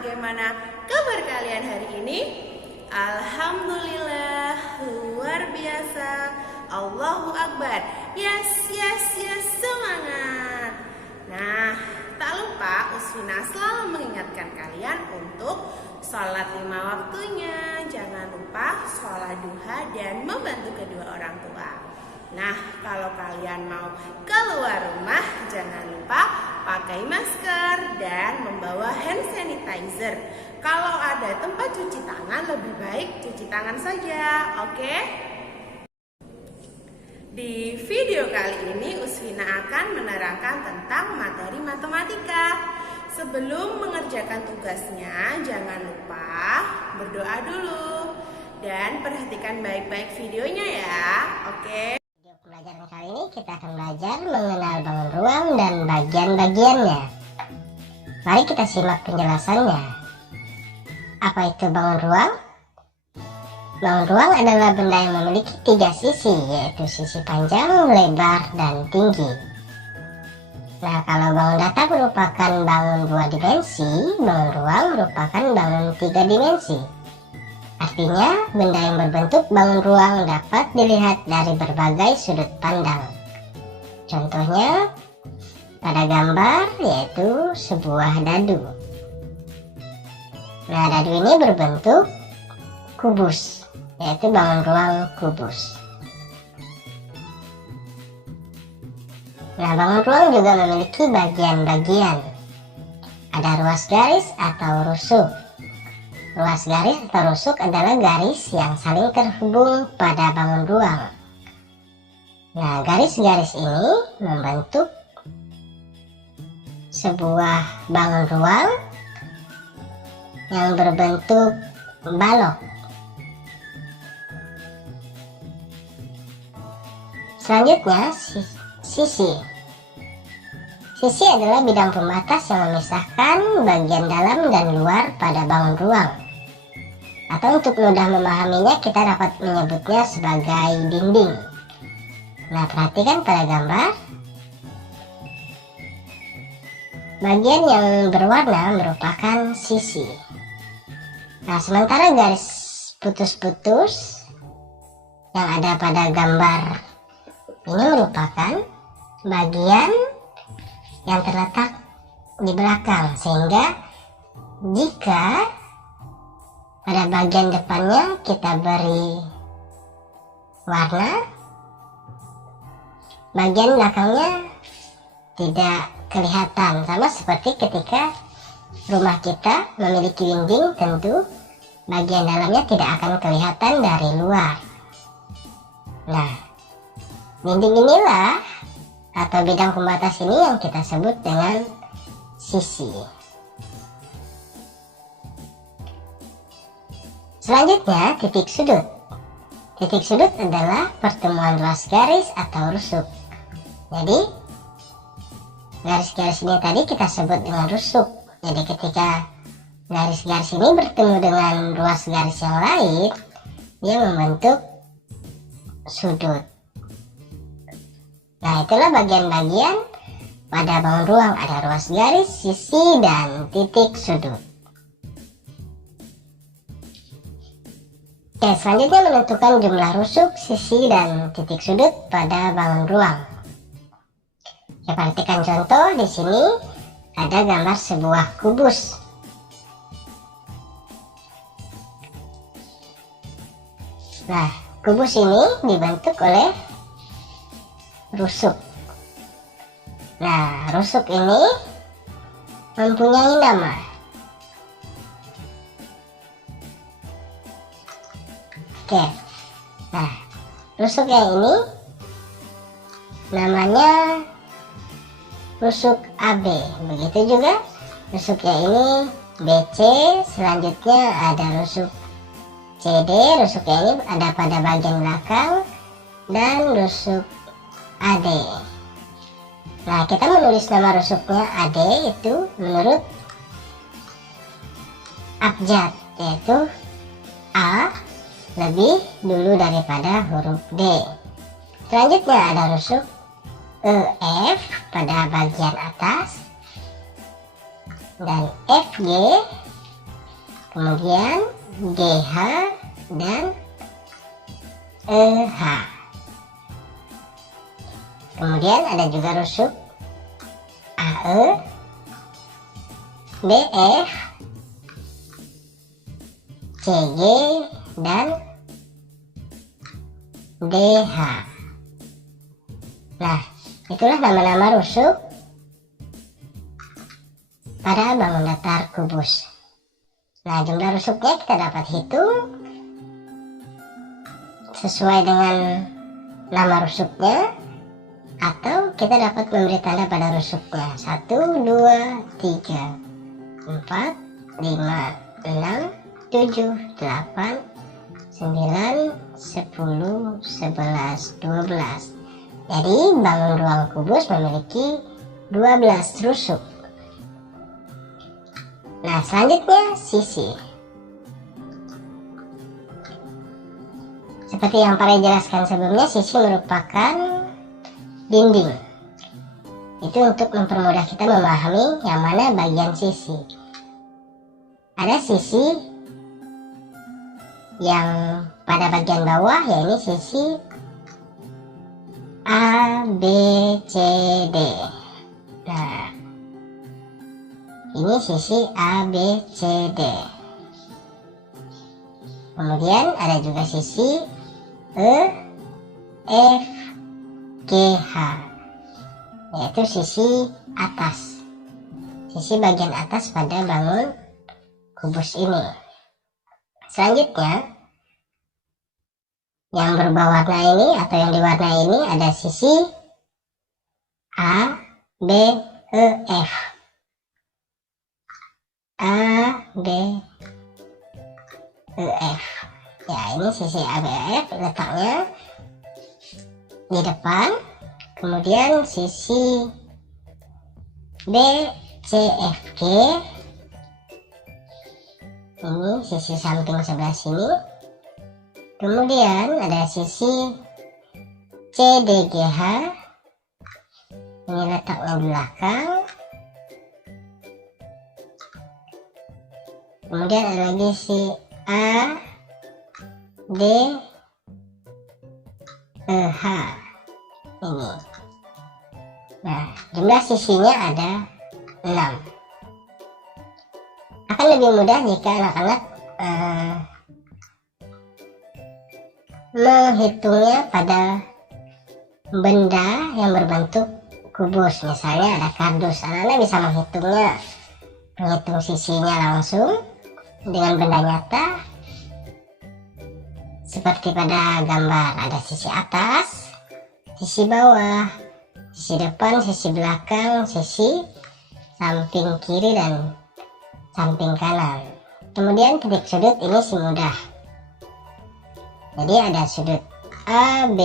bagaimana kabar kalian hari ini? Alhamdulillah, luar biasa. Allahu Akbar. Yes, semangat. Nah, tak lupa Usfina selalu mengingatkan kalian untuk sholat 5 waktunya. Jangan lupa sholat duha dan membantu kedua orang tua. Nah, kalau kalian mau keluar rumah, jangan lupa pakai masker dan membawa hand sanitizer. Kalau ada tempat cuci tangan, lebih baik cuci tangan saja, oke? Di video kali ini Usfina akan menerangkan tentang materi matematika. Sebelum mengerjakan tugasnya, jangan lupa berdoa dulu dan perhatikan baik-baik videonya ya, oke? Video pelajaran kali ini kita akan belajar mengenal bangun ruang dan bagian-bagiannya. Mari kita simak penjelasannya. Apa itu bangun ruang? Bangun ruang adalah benda yang memiliki 3 sisi, yaitu sisi panjang, lebar, dan tinggi. Nah, kalau bangun datar merupakan bangun 2 dimensi, bangun ruang merupakan bangun 3 dimensi. Artinya, benda yang berbentuk bangun ruang dapat dilihat dari berbagai sudut pandang. Contohnya, pada gambar yaitu sebuah dadu. Nah, dadu ini berbentuk kubus, yaitu bangun ruang kubus. Nah, bangun ruang juga memiliki bagian-bagian. Ada ruas garis atau rusuk. Ruas garis atau rusuk adalah garis yang saling terhubung pada bangun ruang. Nah, garis-garis ini membentuk sebuah bangun ruang yang berbentuk balok. Selanjutnya, sisi. Sisi adalah bidang pembatas yang memisahkan bagian dalam dan luar pada bangun ruang. Atau untuk mudah memahaminya, kita dapat menyebutnya sebagai dinding. Nah, perhatikan pada gambar. Bagian yang berwarna merupakan sisi. Nah, sementara garis putus-putus yang ada pada gambar ini merupakan bagian yang terletak di belakang, sehingga jika pada bagian depannya kita beri warna, bagian belakangnya tidak kelihatan. Sama seperti ketika rumah kita memiliki dinding, tentu bagian dalamnya tidak akan kelihatan dari luar. Nah, dinding inilah atau bidang pembatas ini yang kita sebut dengan sisi. Selanjutnya, titik sudut. Titik sudut adalah pertemuan ruas garis atau rusuk. Jadi, garis-garis ini tadi kita sebut dengan rusuk. Jadi ketika garis-garis ini bertemu dengan ruas garis yang lain, dia membentuk sudut. Nah, itulah bagian-bagian pada bangun ruang. Ada ruas garis, sisi, dan titik sudut. Oke, selanjutnya menentukan jumlah rusuk, sisi, dan titik sudut pada bangun ruang. Ya, perhatikan contoh di sini ada gambar sebuah kubus. Nah, kubus ini dibentuk oleh rusuk. Nah, rusuk ini mempunyai nama. Oke. Nah, rusuk yang ini namanya rusuk AB. Begitu juga rusuk yang ini BC. Selanjutnya ada rusuk CD. Rusuk yang ini ada pada bagian belakang, dan rusuk AD. Nah, kita menulis nama rusuknya AD itu menurut abjad, yaitu A lebih dulu daripada huruf D. Selanjutnya ada rusuk EF pada bagian atas, dan FG kemudian GH dan EH. Kemudian ada juga rusuk AE, DF, CG, dan DH. Nah, itulah nama-nama rusuk pada bangun datar kubus. Nah, jumlah rusuknya kita dapat hitung sesuai dengan nama rusuknya, atau kita dapat memberi tanda pada rusuknya. 1, 2, 3, 4, 5, 6, 7, 8, 9, 10, 11, 12. Jadi bangun ruang kubus memiliki 12 rusuk. Nah, selanjutnya sisi. Seperti yang Pare jelaskan sebelumnya, sisi merupakan dinding. Itu untuk mempermudah kita memahami yang mana bagian sisi. Ada sisi yang pada bagian bawah, yaitu sisi A, B, C, D. Nah, ini sisi A, B, C, D. Kemudian ada juga sisi E, F, G, H, yaitu sisi atas, sisi bagian atas pada bangun kubus ini. Selanjutnya, yang berubah warna ini atau yang diwarnai ini ada sisi A, B, E, F. A, B, E, F. Ya, ini sisi A, B, E, F letaknya di depan. Kemudian sisi B, C, F, G. Ini sisi samping sebelah sini. Kemudian ada sisi C, D, G, H. Ini letaknya di belakang. Kemudian ada lagi si A, D, E, H. Ini. Nah, jumlah sisinya ada 6. Akan lebih mudah jika anak-anak menghitungnya pada benda yang berbentuk kubus. Misalnya ada kardus, anak-anak bisa menghitung sisinya langsung dengan benda nyata. Seperti pada gambar, ada sisi atas, sisi bawah, sisi depan, sisi belakang, sisi samping kiri dan samping kanan. Kemudian titik sudut ini sih mudah. Jadi ada sudut A, B,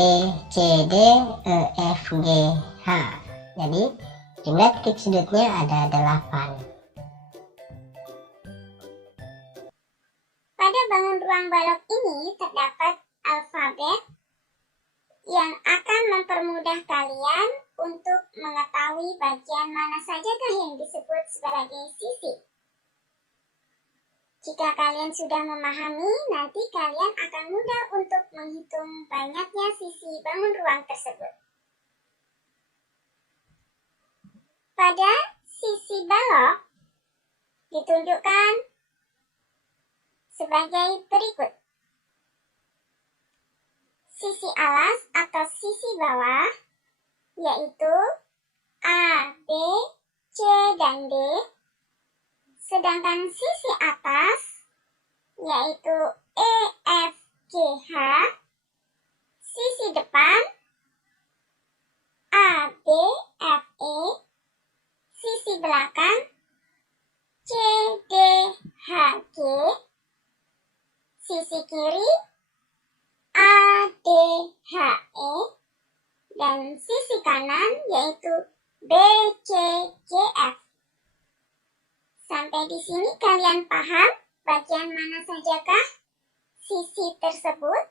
C, D, E, F, G, H. Jadi jumlah titik sudutnya ada 8. Pada bangun ruang balok ini terdapat alfabet yang akan mempermudah kalian untuk mengetahui bagian mana sajakah yang disebut sebagai sisi. Jika kalian sudah memahami, nanti kalian akan mudah untuk menghitung banyaknya sisi bangun ruang tersebut. Pada sisi balok ditunjukkan sebagai berikut. Sisi alas atau sisi bawah yaitu A, B, C, dan D. Sedangkan sisi atas yaitu E, F, G, H. Sisi depan A, B, F, E. Sisi belakang C, D, H, G. Sisi kiri A, D, H, E. Dan sisi kanan yaitu B, C, G, F. Sampai di sini kalian paham bagian mana sajakah sisi tersebut?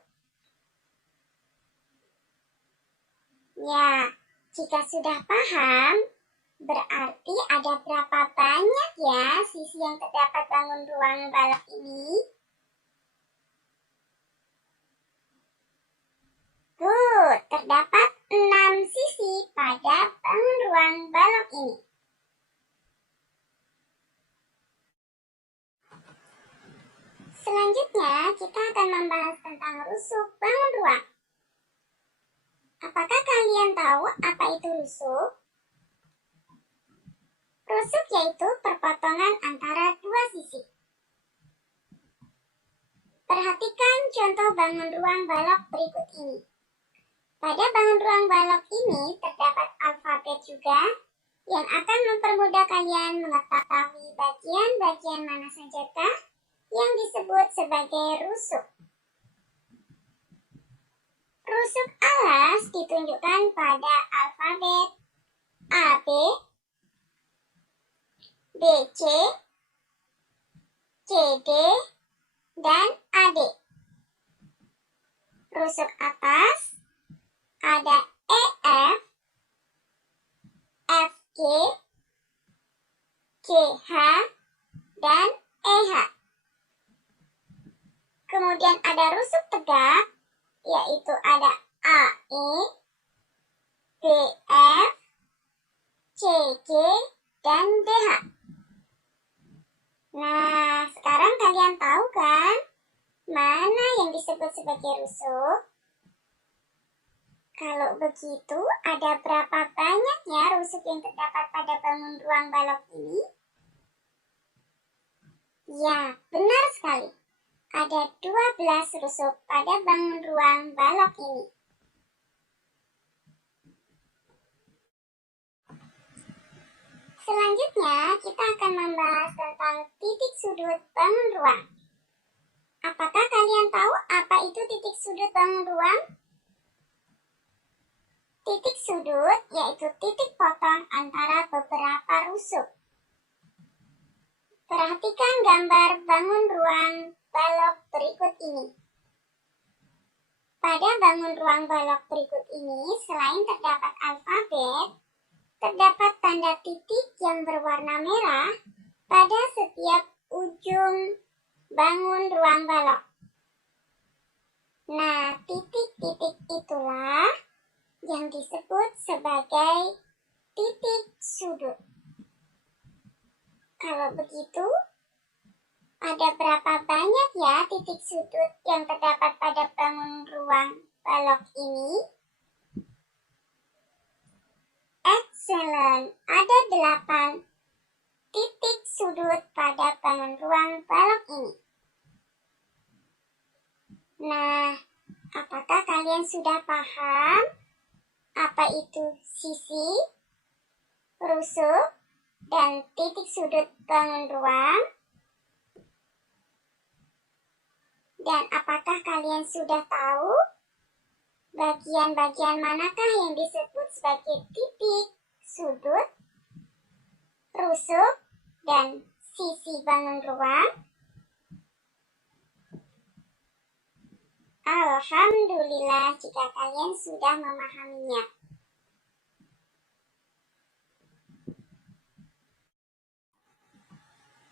Ya, jika sudah paham, berarti ada berapa banyak banyak ya sisi yang terdapat bangun ruang balok ini? Good, terdapat 6 sisi pada bangun ruang balok ini. Selanjutnya, kita akan membahas tentang rusuk bangun ruang. Apakah kalian tahu apa itu rusuk? Rusuk yaitu perpotongan antara dua sisi. Perhatikan contoh bangun ruang balok berikut ini. Pada bangun ruang balok ini terdapat alfabet juga yang akan mempermudah kalian mengetahui bagian-bagian mana sajakah yang disebut sebagai rusuk. Rusuk alas ditunjukkan pada alfabet AB, BC, CD, dan AD. Rusuk atas ada EF, FG, GH, dan EH. Kemudian ada rusuk tegak, yaitu ada AE, BF, CG, dan DH. Nah, sekarang kalian tahu kan mana yang disebut sebagai rusuk? Kalau begitu, ada berapa banyaknya rusuk yang terdapat pada bangun ruang balok ini? Ya, benar sekali. Ada 12 rusuk pada bangun ruang balok ini. Selanjutnya, kita akan membahas tentang titik sudut bangun ruang. Apakah kalian tahu apa itu titik sudut bangun ruang? Titik sudut yaitu titik potong antara beberapa rusuk. Perhatikan gambar bangun ruang balok berikut ini. Pada bangun ruang balok berikut ini, selain terdapat alfabet, terdapat tanda titik yang berwarna merah pada setiap ujung bangun ruang balok. Nah, titik-titik itulah yang disebut sebagai titik sudut. Kalau begitu, ada berapa banyak ya titik sudut yang terdapat pada bangun ruang balok ini? Excellent, ada 8 titik sudut pada bangun ruang balok ini. Nah, apakah kalian sudah paham apa itu sisi, rusuk, dan titik sudut bangun ruang? Dan apakah kalian sudah tahu bagian-bagian manakah yang disebut sebagai titik sudut, rusuk, dan sisi bangun ruang? Alhamdulillah jika kalian sudah memahaminya.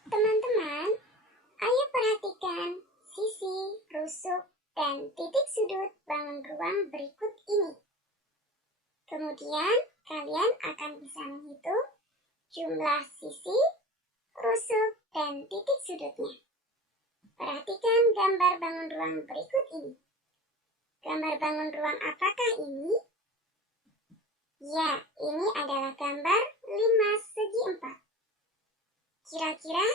Teman-teman, ayo perhatikan sisi, rusuk, dan titik sudut bangun ruang berikut ini. Kemudian, kalian akan bisa menghitung jumlah sisi, rusuk, dan titik sudutnya. Perhatikan gambar bangun ruang berikut ini. Gambar bangun ruang apakah ini? Ya, ini adalah gambar 5 segi 4. Kira-kira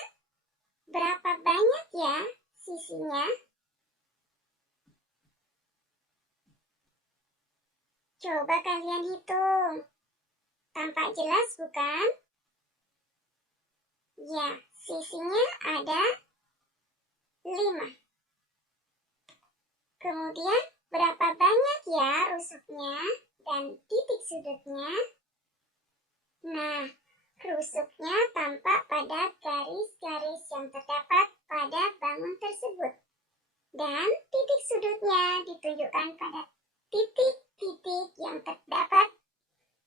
berapa banyak ya sisinya? Coba kalian hitung. Tampak jelas bukan? Ya, sisinya ada 5. Kemudian berapa banyak ya rusuknya dan titik sudutnya? Nah, rusuknya tampak pada garis-garis yang terdapat pada bangun tersebut. Dan titik sudutnya ditunjukkan pada titik-titik yang terdapat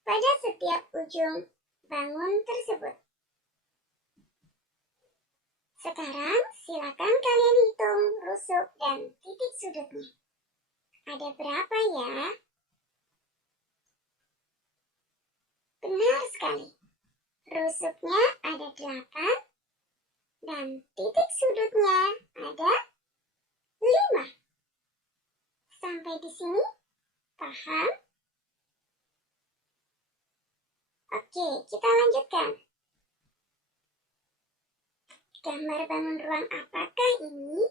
pada setiap ujung bangun tersebut. Sekarang silakan kalian hitung rusuk dan titik sudutnya. Ada berapa ya? Benar sekali. Rusuknya ada 8 dan titik sudutnya ada 5. Sampai di sini paham? Oke, kita lanjutkan. Gambar bangun ruang apakah ini?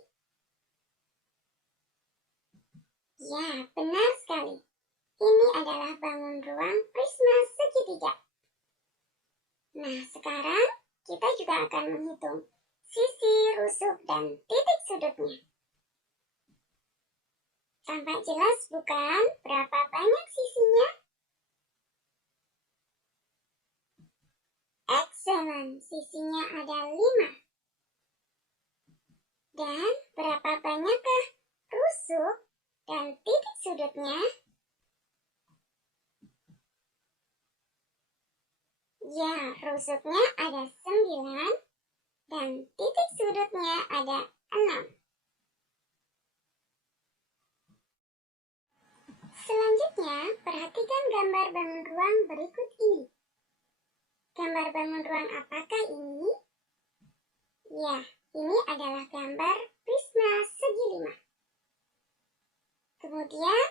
Ya, benar sekali. Ini adalah bangun ruang prisma segitiga. Nah, sekarang kita juga akan menghitung sisi, rusuk, dan titik sudutnya. Tampak jelas bukan berapa banyak sisinya? Excellent, sisinya ada 5. Dan berapa banyakkah rusuk dan titik sudutnya? Ya, rusuknya ada 9 dan titik sudutnya ada 6. Selanjutnya, perhatikan gambar bangun ruang berikut ini. Gambar bangun ruang apakah ini? Ya, ini adalah gambar prisma segi 5. Kemudian,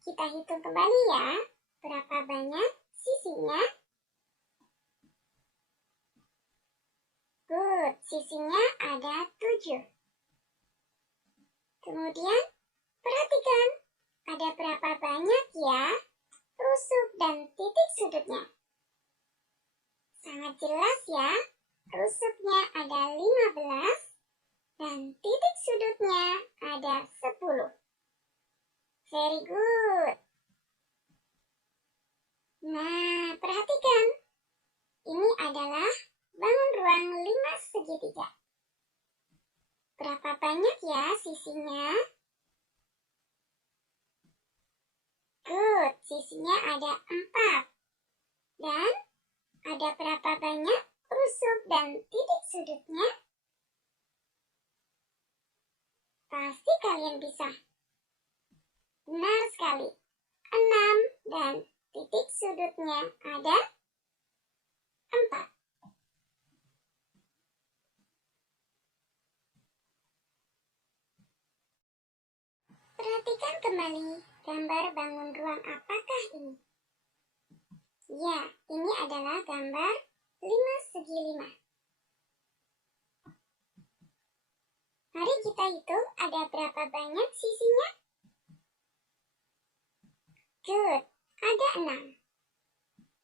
kita hitung kembali ya, berapa banyak sisinya. Good, sisinya ada 7. Kemudian, perhatikan, ada berapa banyak ya rusuk dan titik sudutnya. Sangat jelas ya, rusuknya ada 15 dan titik sudutnya ada 10. Very good. Nah, perhatikan. Ini adalah bangun ruang 5 segitiga. Berapa banyak ya sisinya? Good, sisinya ada 4. Dan ada berapa banyak rusuk dan titik sudutnya? Pasti kalian bisa. Benar sekali. 6 dan titik sudutnya ada 4. Perhatikan kembali gambar bangun ruang apakah ini? Ya, ini adalah gambar 5 segi 5. Mari kita hitung ada berapa banyak sisinya. Good, ada 6.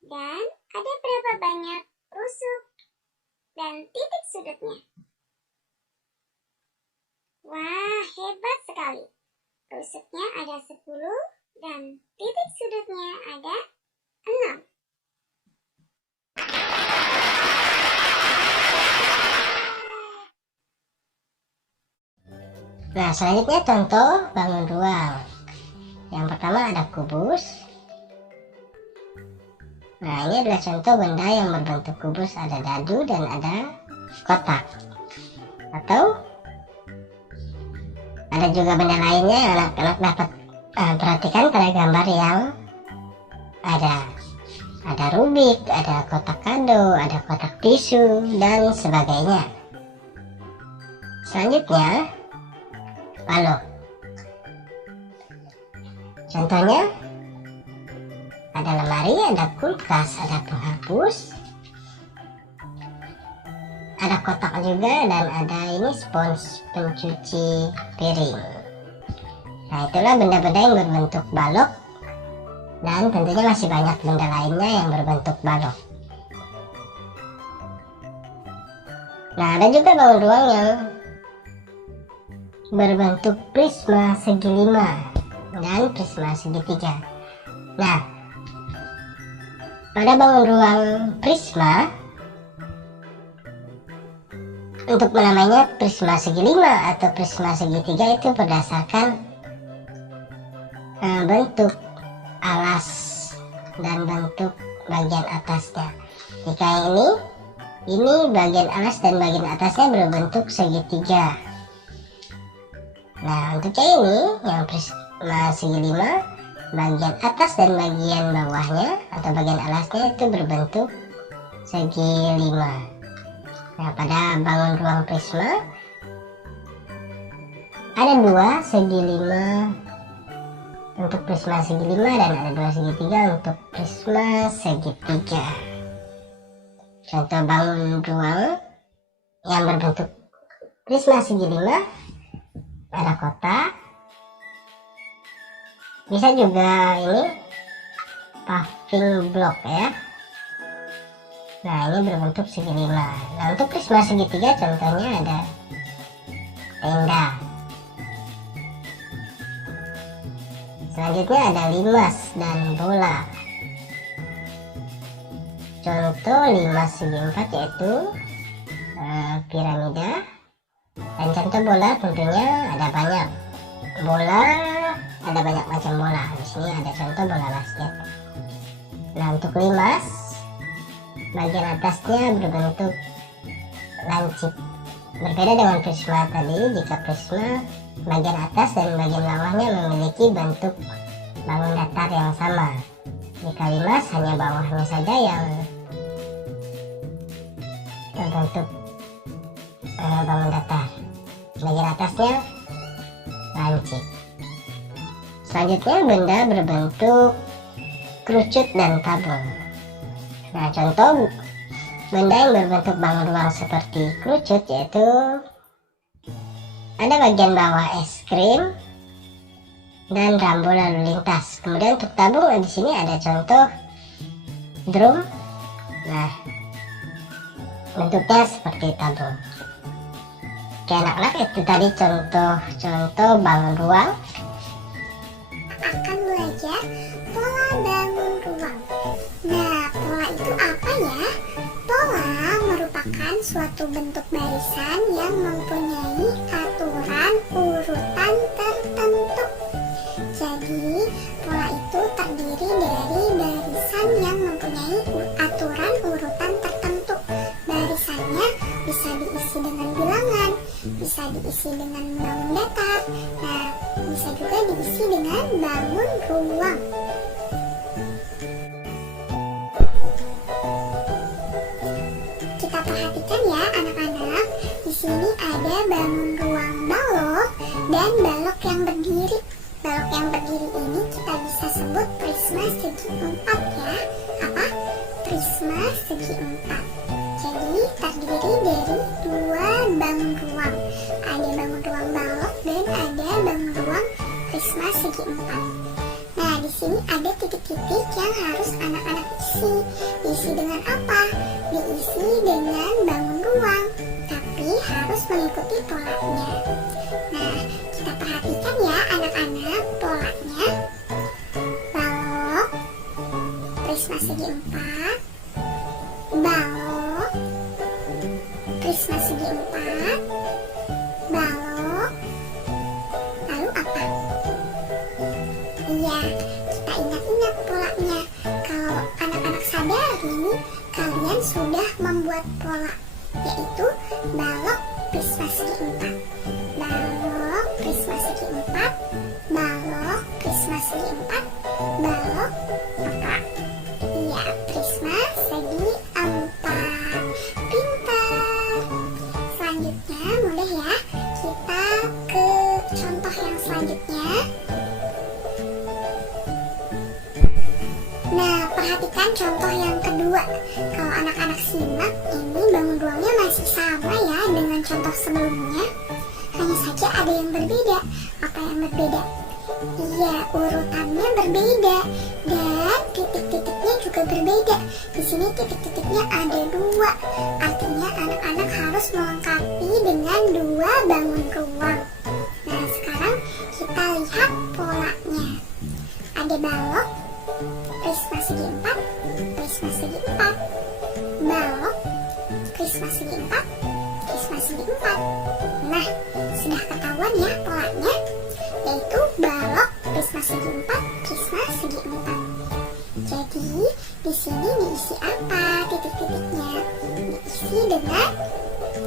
Dan ada berapa banyak rusuk dan titik sudutnya? Wah, hebat sekali. Rusuknya ada 10 dan titik sudutnya ada 6. Nah, selanjutnya contoh bangun ruang. Yang pertama ada kubus. Nah, ini adalah contoh benda yang berbentuk kubus, ada dadu dan ada kotak. Atau ada juga benda lainnya yang anak-anak dapat perhatikan pada gambar yang ada rubik, ada kotak kado, ada kotak tisu, dan sebagainya. Selanjutnya, balok. Contohnya, ada lemari, ada kulkas, ada penghapus, ada kotak juga, dan ada ini spons pencuci piring. Nah, itulah benda-benda yang berbentuk balok, dan tentunya masih banyak benda lainnya yang berbentuk balok. Nah, ada juga bangun ruang yang berbentuk prisma segi 5 dan prisma segitiga. Nah, pada bangun ruang prisma, untuk menamainya prisma segi 5 atau prisma segitiga itu berdasarkan bentuk alas dan bentuk bagian atasnya. Jika yang ini Ini bagian alas dan bagian atasnya berbentuk segitiga. Nah, untuk yang ini, yang prisma segi 5, bagian atas dan bagian bawahnya atau bagian alasnya itu berbentuk segi 5. Nah, pada bangun ruang prisma ada 2 segi 5 untuk prisma segi 5 dan ada 2 segitiga untuk prisma segitiga. Contoh bangun ruang yang berbentuk prisma segi 5, ada kotak, bisa juga ini paving block ya. Nah, ini berbentuk segi 5. Nah, untuk prisma segitiga contohnya ada tenda. Selanjutnya ada limas dan bola. Contoh limas segi 4 yaitu piramida, dan contoh bola tentunya ada banyak bola, ada banyak macam bola. Di sini ada contoh bola basket. Nah, untuk limas bagian atasnya berbentuk lancip. Berbeda dengan prisma tadi, jika prisma bagian atas dan bagian bawahnya memiliki bentuk bangun datar yang sama. Jika limas hanya bawahnya saja yang terbentuk bangun datar, bagian atasnya lancip. Selanjutnya benda berbentuk kerucut dan tabung. Nah, contoh benda yang berbentuk bangun ruang seperti kerucut yaitu ada bagian bawah es krim dan rambu lalu lintas. Kemudian untuk tabung di sini ada contoh drum. Nah, bentuknya seperti tabung. Oke anak-anak, itu tadi contoh bangun ruang. Akan belajar pola bangun ruang. Nah, pola itu apa ya? Pola merupakan suatu bentuk barisan yang mempunyai aturan urutan tertentu. Jadi, pola itu terdiri dari barisan yang mempunyai aturan urutan tertentu. Barisannya bisa diisi dengan bilangan, bisa diisi dengan bangun datar, nah bisa juga diisi dengan bangun ruang. Kita perhatikan ya anak-anak, di sini ada bangun ruang balok dan balok yang berdiri. Balok yang berdiri ini kita bisa sebut prisma segi 4 ya. Apa? Prisma segi 4. Jadi terdiri dari 2 bangun ruang. Ada bangun ruang balok dan ada bangun ruang prisma segi 4. Nah, di sini ada titik-titik yang harus anak-anak isi. Diisi dengan apa? Diisi dengan bangun ruang, tapi harus mengikuti polanya. Nah, kita perhatikan ya anak-anak polanya. Balok, prisma segi 4, balok, prisma segi 4, balok, lalu apa? Iya, kita ingat-ingat polanya. Kalau anak-anak sadar ini, kalian sudah membuat pola, yaitu balok prisma segi 4, balok prisma segi 4, balok prisma segi 4, balok apa? Iya, prisma segi 4. Pintar. Selanjutnya mudah ya, kita ke contoh yang selanjutnya. Nah, perhatikan contoh yang kedua. Kalau anak-anak simak, ini bangun ruangnya masih sama ya dengan contoh sebelumnya. Hanya saja ada yang berbeda. Apa yang berbeda? Iya, urutannya berbeda dan titik-titiknya juga berbeda. Di sini titik-titiknya ada 2. Artinya anak-anak harus melengkapi dengan 2 bangun ruang. Nah, sekarang kita lihat polanya. Ada balok prisma segi 4, prisma segi 4, balok prisma segi 4, prisma segi 4. Nah, sudah ketahuan ya polanya, yaitu balok prisma segi 4, prisma segi 4. Jadi di sini diisi apa titik-titiknya? Diisi diisi dengan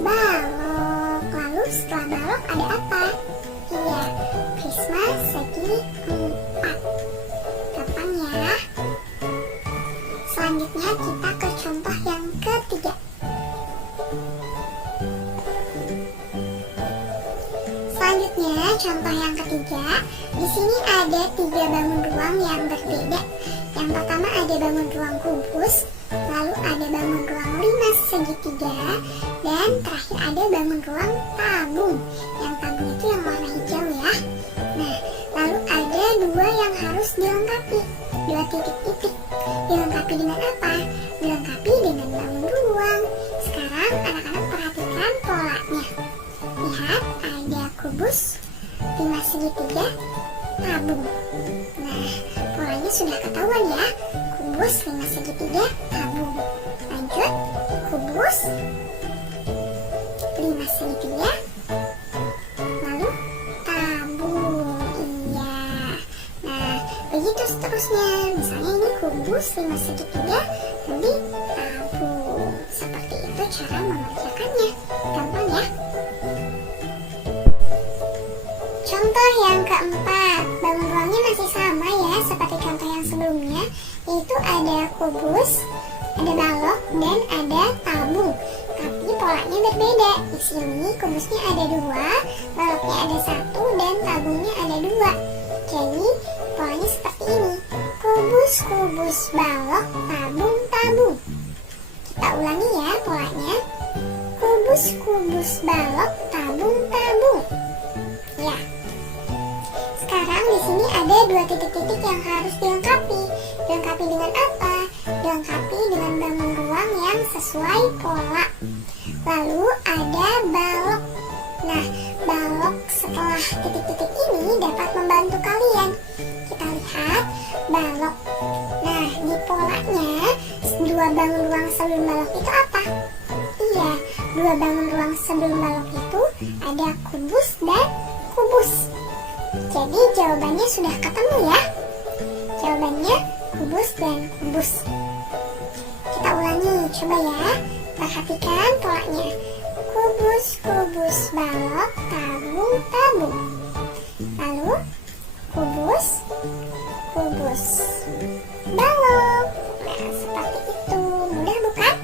balok. Lalu setelah balok ada apa? Iya, prisma segi 4. Gampang ya. Selanjutnya kita ke contoh yang ketiga. Selanjutnya contoh yang ketiga. Di sini ada 3 bangun ruang yang berbeda. Yang pertama ada bangun ruang kubus, lalu ada bangun ruang 5 segitiga, dan terakhir ada bangun ruang tabung. Yang tabung itu yang warna hijau ya. Nah, lalu ada 2 yang harus dilengkapi, 2 titik-titik. Dilengkapi dengan apa? Dilengkapi dengan bangun ruang. Sekarang anak-anak perhatikan polanya. Lihat, ada kubus, 5 segitiga, tabung. Nah, polanya sudah ketahuan ya. Kubus, 5 segitiga, tabung. Lanjut, kubus, 5 segitiga, lalu tabung. Iya. Nah, begitu seterusnya. Misalnya ini kubus, 5 segitiga, nanti tabung. Seperti itu cara mengerjakannya. Gampang ya. Contoh yang keempat, bangun ruangnya masih sama ya seperti contoh yang sebelumnya, yaitu ada kubus, ada balok, dan ada tabung. Tapi polanya berbeda. Di sini kubusnya ada 2, baloknya ada 1, dan tabungnya ada 2. Jadi polanya seperti ini: kubus, kubus, balok, tabung, tabung. Kita ulangi ya polanya: kubus, kubus, balok, tabung, tabung. Ya. Sekarang di sini ada 2 titik-titik yang harus dilengkapi. Dilengkapi dengan apa? Dilengkapi dengan bangun ruang yang sesuai pola. Lalu ada balok. Nah, balok setelah titik-titik ini dapat membantu kalian. Kita lihat balok. Nah, di polanya 2 bangun ruang sebelum balok itu apa? Iya, 2 bangun ruang sebelum balok itu ada kubus dan kubus. Jadi jawabannya sudah ketemu ya. Jawabannya kubus dan kubus. Kita ulangi, coba ya. Perhatikan polanya: kubus, kubus, balok, tabung, tabung. Lalu kubus, kubus, balok. Nah, seperti itu. Mudah bukan?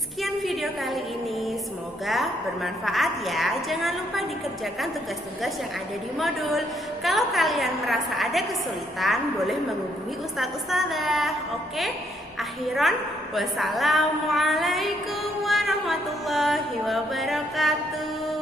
Sekian video kali ini, semoga bermanfaat ya. Jangan lupa dikerjakan tugas-tugas yang ada di modul. Kalau kalian merasa ada kesulitan, boleh menghubungi Ustadz-Ustadzah. Oke? Akhiran, wassalamualaikum warahmatullahi wabarakatuh.